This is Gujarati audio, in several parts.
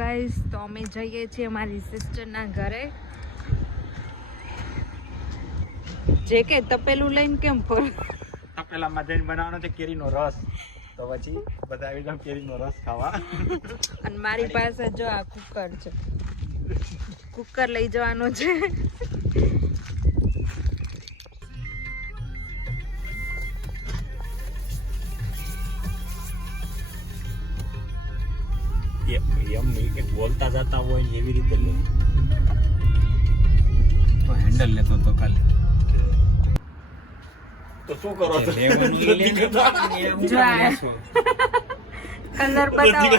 ગાઈસ, તો અમે જઈએ છીએ મારી સિસ્ટરના ઘરે. જે કે તપેલું લઈને કેમ ફર? તપેલામાં જઈને બનાવવાનો છે કેરીનો રસ. તો પછી બધા આવી જાવ કેરીનો રસ ખાવા. અને મારી પાસે જો આ કુકર છે. કુકર લઈ જવાનો છે. એમ બોલતા જતા હોય એવી રીતે લે તો હેન્ડલ લેતો તો કાલે. તો શું કરો છો? કલર બતાવો.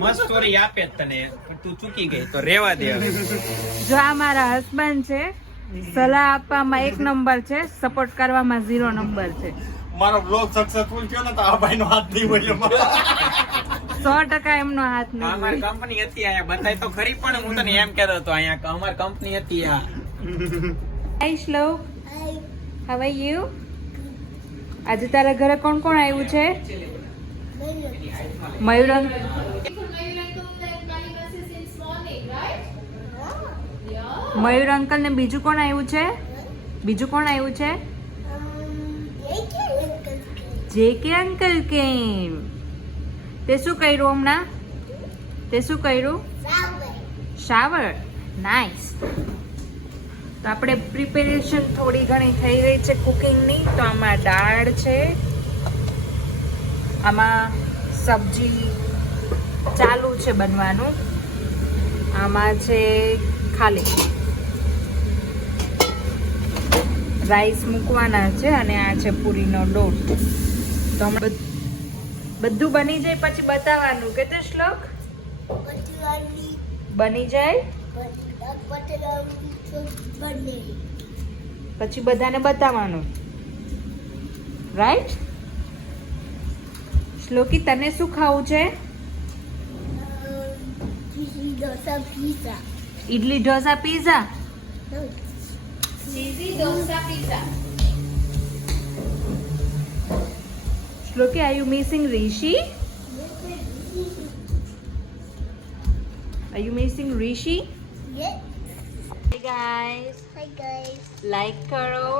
મસ્ત સ્ટોરી આપે તને પણ તું ચૂકી ગઈ તો રેવા દે હવે. જો આ મારા હસબન્ડ છે. સલાહ આપવામાં 1 નંબર છે, સપોર્ટ કરવામાં 0 નંબર છે. મારો બ્લોગ સક્સેસફુલ થયો ને તો આ ભાઈનો હાથ નહીં હોય એમાં. 100% એમનો હાથ નહીં. અમારી કંપની હતી અહીંયા બતાય તો ખરી પણ હું તને એમ કહેતો હતો અહીંયા અમારી કંપની હતી આ. હાય શ્લોક. How are you? આજે તારા ઘરે કોણ કોણ આવ્યું છે? મયુરંગ. મયુર અંકલ ને બીજું કોણ આવ્યું છે? બીજું કોણ આવ્યું છે? જેકે અંકલ કેમ? તે શું કર્યું હમણાં? તે શું કર્યું? શાવર. નાઇસ. તો આપણે પ્રિપેરેશન થોડી ઘણી થઈ રહી છે કુકિંગની. તો આમાં દાળ છે, આમાં સબ્જી ચાલુ છે બનવાનું, આમાં છે ખાલી રાઈસ મૂકવાના છે અને આ છે પૂરીનો લોટ. તો બધું બની જાય પછી બતાવવાનું કે તે શ્લોક બની જાય પછી બધાને બતાવવાનું. રાઈટ? શ્લોકી, તને શું ખાવું છે? Idli dosa pizza. Shloki, are you missing Rishi? Are you missing Rishi? Yes. Hey guys. Hi guys. Like karo,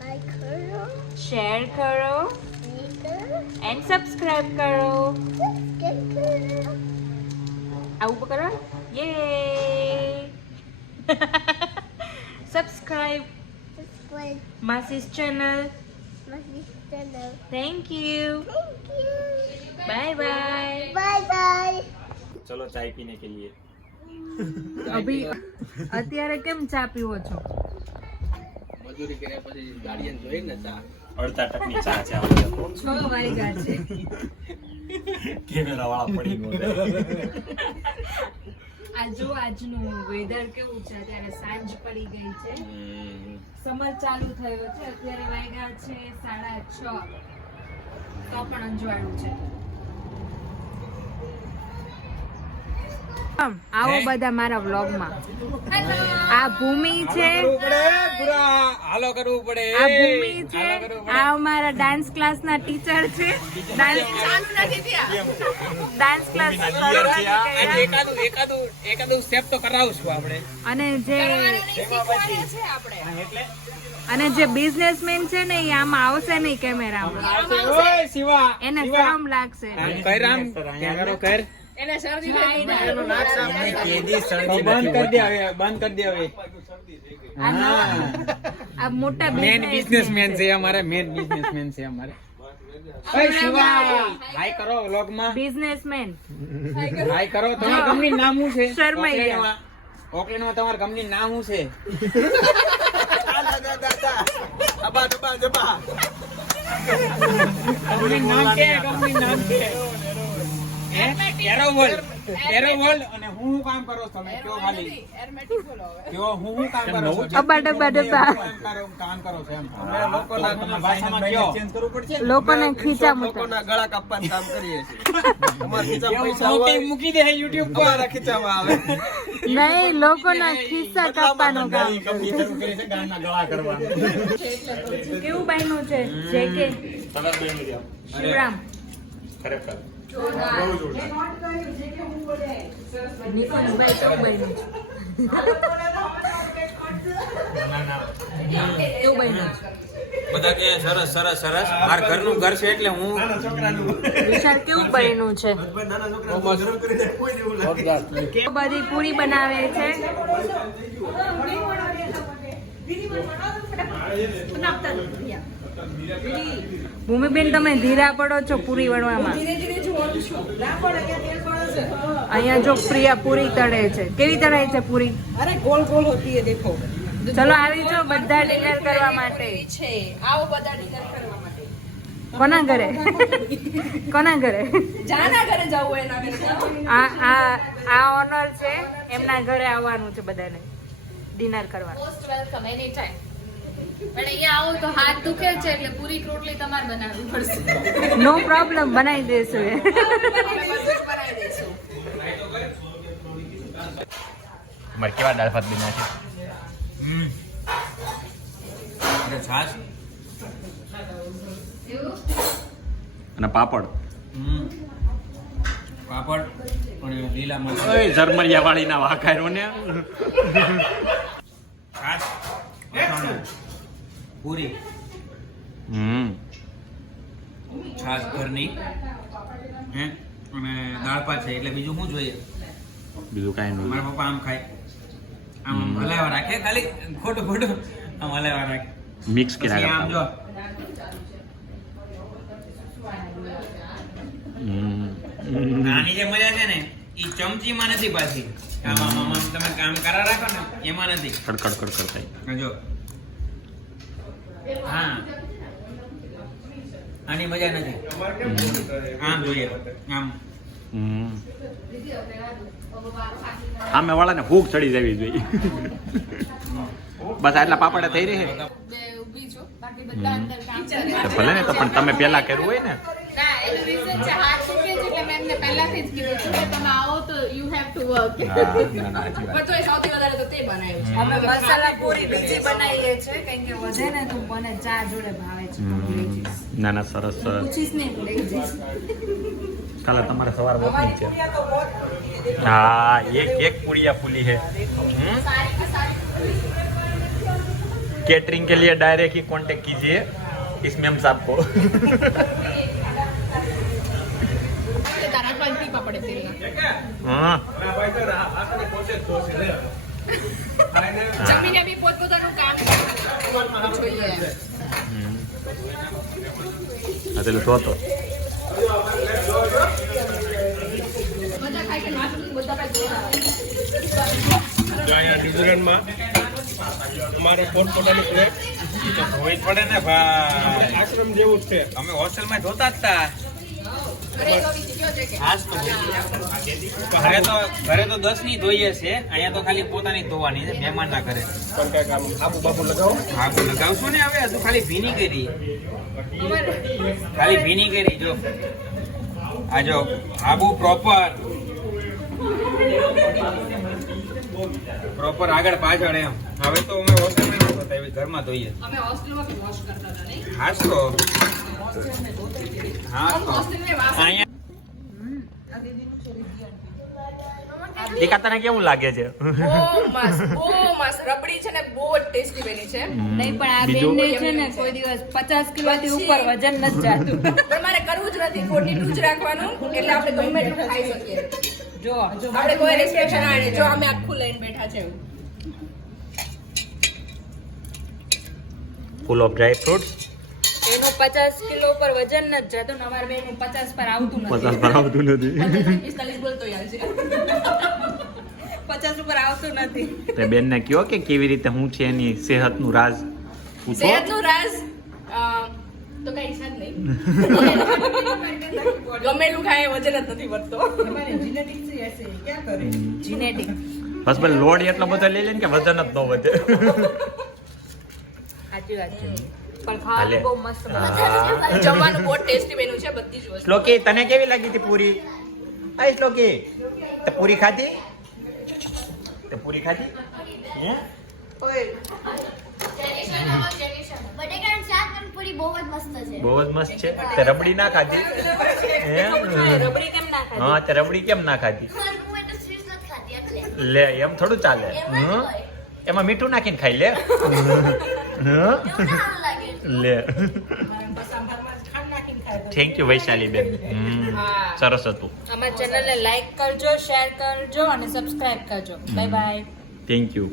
Like karo. share karo Later. and subscribe karo. Get karo. આવું કરો. Yay! Subscribe Subscribe Masi's channel. my channel. Thank you. Thank you. Bye bye. Bye bye. ચલો ચાય પીને કે લીએ. અભી અત્યારે કેમ ચા પીવો છો? મજૂરી કર્યા પછી ગાડીને જોઈ ને ચા અડધા ટકની ચા છે. 6 વાગ્યા છે. કેમેરા વાળા પડી ગયો. આ જો આજનું વેધર કેવું છે. અત્યારે સાંજ પડી ગઈ છે, સમર ચાલુ થયો છે. અત્યારે વાગ્યા છે 6:30. તો પણ અંજવાળું છે. આવો બધા મારા વ્લોગમાં. આ ભૂમિ છે, હાલો કરવું પડે. આ ભૂમિ છે, આ અમારા ડાન્સ ક્લાસના ટીચર છે. ડાન્સ ક્લાસ એકાદું સ્ટેપ તો કરાવું છું આપણે. અને જે બિઝનેસમેન છે ને એ આમાં આવશે નહીં કેમેરામાં. ઓય શિવા, એને શરમ લાગશે. કઈ રામ કેમેરો કર. એને શરદી બંધ કરી દે હવે, બંધ કરી દે હવે. આ મોટા મેન બિઝનેસમેન છે અમારે, મેન બિઝનેસમેન છે અમારે. ઓય શિવા, હાય કરો વ્લોગમાં. બિઝનેસમેન હાય કરો. તમારી કંપની નામ શું છે? શરમાઈ ગયા. ઓકલેન્ડમાં તમારી કંપની નામ શું છે? કંપની નામ કે, કંપની નામ કે એરોવોલ. અને હું કામ કરો તમે કયો ખાલી કયો હું કામ કરો છો? ડબ્બા ડબ્બા ડબ્બા કામ કરો છો એમ લોકોના ભાષામાં કયો? લોકોને ખીચા લોકોના ગળા કાપવાનું કામ કરીએ છીએ. અમારા ખીચામાં પૈસા ઓકે, હોય, મૂકી દે YouTube પર. અમારા ખીચામાં આવે. નહીં, લોકોના ખિસ્સા કાપવાનું કામ. કંપની શરૂ કરી છે ગામના ગળા કરવાના. કેવું બન્યું છે? જે કે સરસ બન્યું છે. શિવરામ ખરેખર નિકુંજભાઈ કેવું બન્યું છે? કેવું બન્યું છે? બધા કે સરસ સરસ સરસ. મારા ઘરનું ઘર છે એટલે હું વિશાલ કેવું બન્યું છે? બધી પૂરી બનાવે છે. ભૂમિબેન તમે ધીરા પડો છો પૂરી વણવામાં. અહીંયા જો પ્રિયા પૂરી તળે છે. કેવી તળે છે પૂરી? अरे गोल गोल होती है देखो. ચલો આવી જાઓ બધા ડિનર કરવા માટે. आओ बता डिनर करवा માટે. કોના ઘરે? કોના ઘરે? જાના ઘરે જવું એના ઘરે. આ ઓનર છે, એમના ઘરે આવવાનું છે બધાને ડિનર કરવા. મોસ્ટ વેલકમ એની ટાઈમ. પણ અહીંયા આવો તો હાથ દુખે છે એટલે પૂરી રોટલી તમારે બનાવવી પડશે. નો પ્રોબ્લેમ, બનાવી દેશું. બનાવી દઈશું. અમારે કેવા દાળ ભાત બન્યા છે? અને છાશ. અને પાપડ. પાપડ અને લીલા મરચાં. ઓય ઝરમરિયા વાળીના વાઘારો ને. છાશ, અથાણું, પૂરી, છાશ ઘરની, હે, અને દાળ ભાત છે એટલે બીજું શું જોઈએ? બીજું કાંઈ નહીં. મારા પપ્પા આમ ખાય, આમ હલાવા રાખે, ખાલી ખોટું ખોટું આમ હલાવા રાખે. મિક્સ પછી કર્યા આમ જો આની જે મજા છે ને ઈ ચમચીમાં નથી પાછી. આમ તમે કામ કરા રાખો ને એમાં નથી. કડકડ કડકડ થાય. જો હા, આની મજા નથી. આમ જોઈએ, આમ સામે વાળાને ભૂખ ચડી જવી જોઈએ. બસ આટલા પાપડા થઈ રહી છે. બે ઊભી છો બાકી બધા અંદર કામ કરે. તો ભલે ને, તો પણ તમે પેલા કર્યું હોય ને. ના એનું રીઝન છે હાથ દુખે છે એટલે મેં એમને પહેલાથી જ કીધું હતું કે તમે આવો તો યુ હેવ ટુ વર્ક. ના, ના, સાચી વાત. પણ તો એ સૌથી વધારે તો તે બનાવ્યું છે. અમે મસાલા પૂરી બીજી બનાવીએ છે કારણ કે વધે ને તો મને ચા જોડે ભાવે છે. ના ના, સરસ સરસ. પૂછીશ નહીં, લઈ જઈશ. કાલે તમારે સવાર વોકિંગ છે. हाँ, एक पुड़िया फूली है. कैटरिंग के लिए डायरेक्ट ही कांटेक्ट कीजिए इस मेम साहब को. તારા પંચી પકડે તેલના. हाँ, જમીને બી પોતપોતાનું કામ જોઈએ. अरे तो બધા ખાય કે ના બધા ખાય. અહીંયા ન્યુઝીલેન્ડમાં અમારે પોતપોતાની પ્લેટ ધોઈ પડે ને ભાઈ. આશ્રમ જેવું જ છે. અમે હોસ્ટેલમાં ધોતા જ હતા. હાસ તો ઘરે તો 10 ની ધોઈએ છે, અહીંયા તો ખાલી પોતાની જ ધોવાની છે મહેમાન ના ઘરે. પણ કંઈક આમ આબુ બાબુ લગાવો. આબુ લગાવશું ને હવે, હજુ ખાલી ભીની કરી, ખાલી ભીની કરી. જો આ જો આબુ પ્રોપર આગળ પાછળ એમ. હવે તો અમે હોસ્ટેલમાં નથી ધોતા, એવી ઘરમાં ધોઈએ. અમે હોસ્ટેલમાં બી વોશ કરતા હતા નહીં. હાસ તો હા તો હોસ્ટેલને વાસ અહીંયા ટીકા તને કેવું લાગે છે? બહુ મસ્ત રબડી છે ને બહુ જ ટેસ્ટી બની છે. નહીં પણ આ બીજું? બેનને છે ને કોઈ દિવસ 50 કિલોથી ઉપર વજન નથી જાતું. પણ મારે કરવું જ નથી, 42 જ રાખવાનું એટલે આપણે ગમે એટલું ખાઈ શકીએ. જો આપણે કોઈ રેસ્ટ્રિક્શન આડે જો અમે આખું લઈને બેઠા છે. Full of dry fruits. એનું 50 કિલો ઉપર વજન નથી જાતું ને અમારા બેનનું 50 પર આવતું નથી. 50 પર આવતું નથી. 45 બોલતો યાર છે. 50 ઉપર આવતું નથી. તે બેનને કયો કે કેવી રીતે હું છે એની સેહતનું રાજ પૂછો. સેહતનું રાજ તો કઈ છે જ નહીં. ગમે એટલું ખાય વજન જ નથી વધતો. જીનેટિક. બસ ભાઈ લોડ એટલો બધો લઈ લે ને કે વજન જ ન વધે. સાચી વાત છે. પણ હાલે. ખાવાનું બહુ મસ્ત બને. હા. જમવાનું બહુ ટેસ્ટી બન્યું છે બધી જ વસ્તુ. શ્લોકી તને કેવી લાગી હતી પૂરી? આ શ્લોકી તે પૂરી ખાધી? તે પૂરી ખાધી? હે? બટેકાનું શાક અને પૂરી બહુ જ મસ્ત છે. બહુ જ મસ્ત છે. તે રબડી ના ખાધી? હે? રબડી કેમ ના ખાધી? હા, તે રબડી કેમ ના ખાધી? હું તો સ્વીટ નથી ખાતી એટલે. લે, એમ થોડું ચાલે. હં? એમાં મીઠું નાખીને ખાઈ લે. હં? એવું ના સારું લાગે. લે. થેન્ક યુ વૈશાલી બેન. સરસ હતું. અમારી ચેનલને લાઈક કરજો, શેર કરજો અને સબસ્ક્રાઇબ કરજો. Bye bye. Thank you.